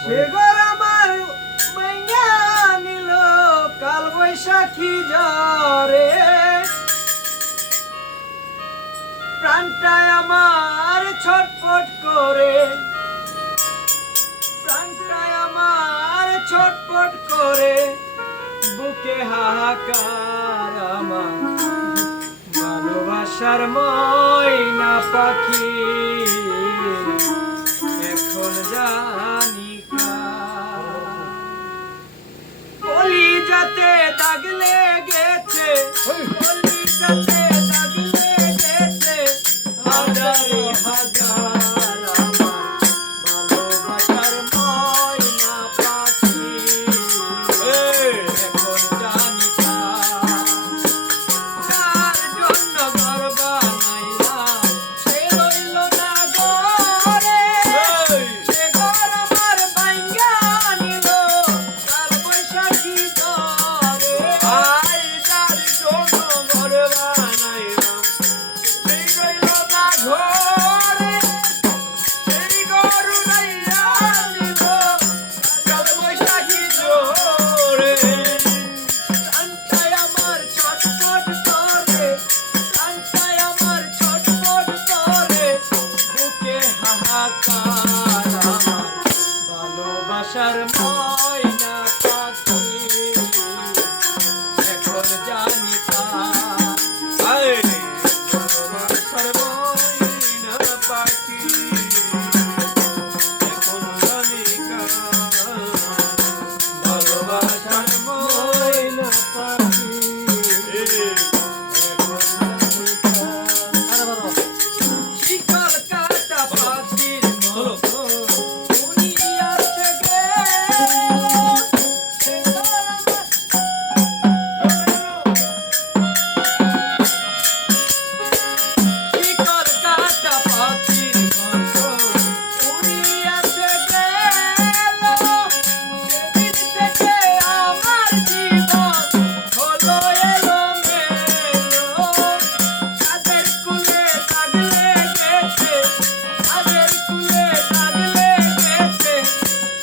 সে ঘর আমার মাইয়া নিল কাল বৈশাখী ঝরে প্রাণটা আমার ছটফট করে প্রাণটা আমার ছটফট করে বুকে হাহাকার আমার ভালোবাসার ময়না পাখি এখন জানি কলিজাতে দাগ লেগেছে কলিজাতে দাগ লেগেছে হাজারে হাজার আমার ভালোবাসার ময়না পাখি এখন জানি কার জন্য ঘর বানাইলাম সে রইল না ঘরে সে ঘর আমার ভাইঙ্গা নিল কাল বৈশাখী ঝরে আই যার জন্য ঘর বানাইলাম সেই রইল না ঘরে সেই ঘর উড়াইয়া নিল কাল বৈশাখী ঝরে প্রাণটায় আমার ছটফট করে প্রাণটায় আমার ছটফট করে বুকে হাহাকার আমার ভালোবাসার ময়না পাখি এখন জানি ভালোবাসার ময়না পাখি এখন জানি ভালোবাসার ময়না পাখি শিকল কাটা পাখির মতো উড়িয়া থেকে শিকল কাটা পাখির মতো উড়িয়া থেকে সেদিন থেকে আমার জীবন হলো এলোমেলো তাদের কুলে দাগ লেগেছে তাদের কুলে দাগ লেগেছে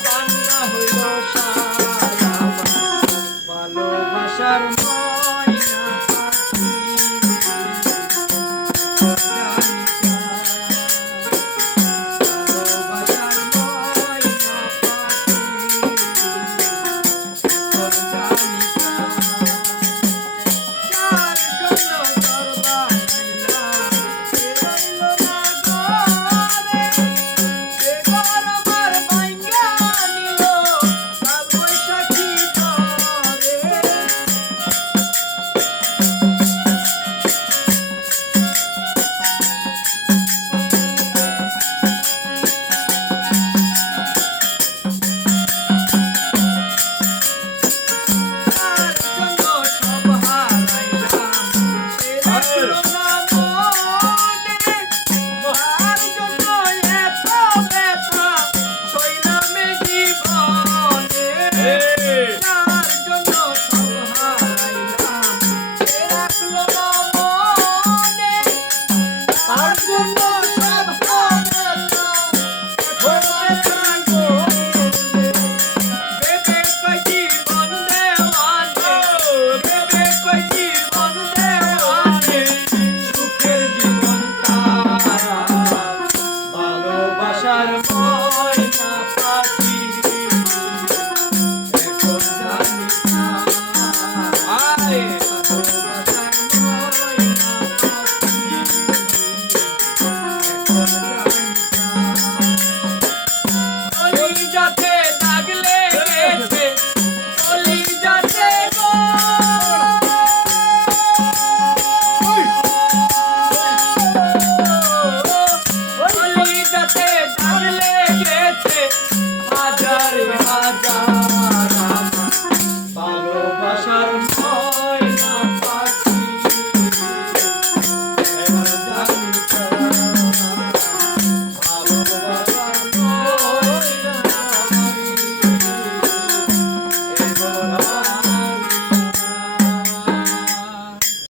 কান্না হইল সারা আমার ভালোবাসার ময়না পাখি ভালোবাসার ময়না পাখি যার জন্য ঘর বানাইলাম সে রইল না ঘরে সে ঘর আমার ভাইঙ্গা নিল কাল বৈশাখী ঝরে যার জন্য সব হারাইলাম সে রাখল না মনে যার জন্য এত ব্যথা সইলাম এ জীবনে যার জন্য সব হারাইলাম সে রাখল না মনে তার জন্য সব হারাইলাম এখন থাকবো বেবে কই জীবন দেওয়ানে বেবে কই জীবন দেওয়ানে সুখের জীবন তারা ভালোবাসার ময়না পাখি এখন জানি আয় ভালোবাসার ময়না পাখি এখন জানি কলিজাতে দাগ লেগেছে কলিজাতে গো কলিজাতে দাগ লেগেছে হাজার হাজার আমার ভালোবাসার ময়না পাখি এখন জানি ভালোবাসার